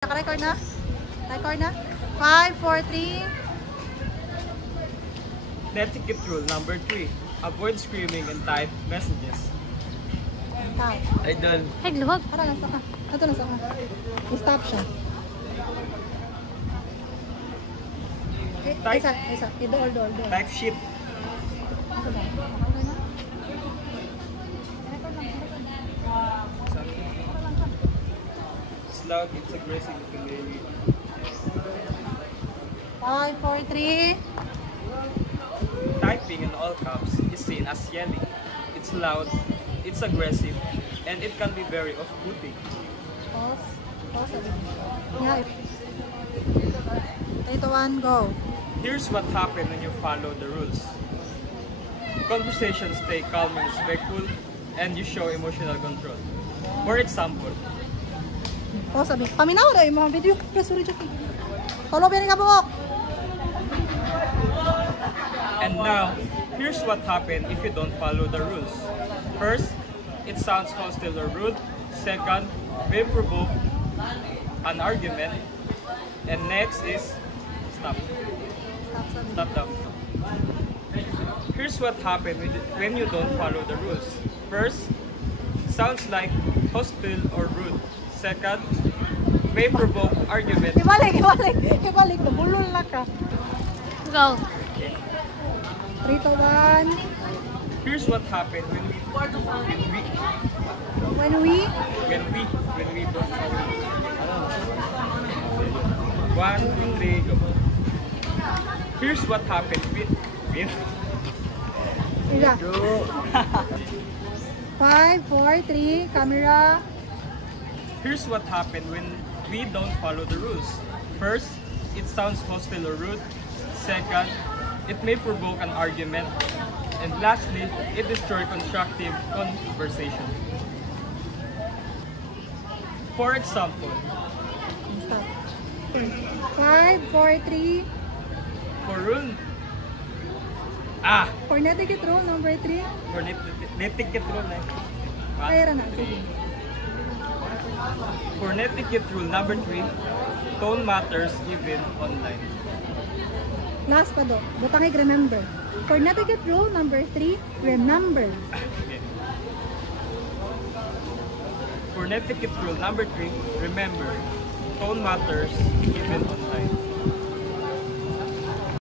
Record na? Record na? 5, 4, 3. Etiquette rule number 3. Avoid screaming and type messages. Type. Idol. Ay, luhag. Para nasa ka. Ito nasa ka. I-stop siya. Type. Isa. Dool. Type shit. Asa ba? It's loud, it's aggressive, it can be 5, 4, 3. Typing in all caps is seen as yelling. It's loud, it's aggressive, and it can be very off-putting. Pause. Pause. Yeah. 3, 2, 1, go. Here's what happens when you follow the rules. Conversations stay calm and respectful, and you show emotional control. For example, Pause sabi. Paminaw na yung mga video. Sorry, Jackie. Follow ba ka buhok? and now, here's what happens if you don't follow the rules. First, it sounds hostile or rude. Second, may provoke an argument. And next is stop. Stop. Here's what happens when you don't follow the rules. First, sounds like hostile or rude. Second, may provoke argument. Ibalik. Nabulol na ka. Go. 3, 2, 1. Here's what happens when we don't follow the rules. One, two, three, go. Here's what happens with Ila. 5, 4, 3, camera. Here's what happens when we don't follow the rules. First, it sounds hostile or rude. Second, it may provoke an argument. And lastly, it destroys constructive conversation. For example, Stop. 5, 4, 3. for rule For etiquette rule number 3. for netiquette rule Kaya na. Sige. For netiquette rule number 3, tone matters even online. Last pa do. Butangig remember. For etiquette rule number 3, remember. Okay. For netiquette rule number 3, remember, tone matters even online.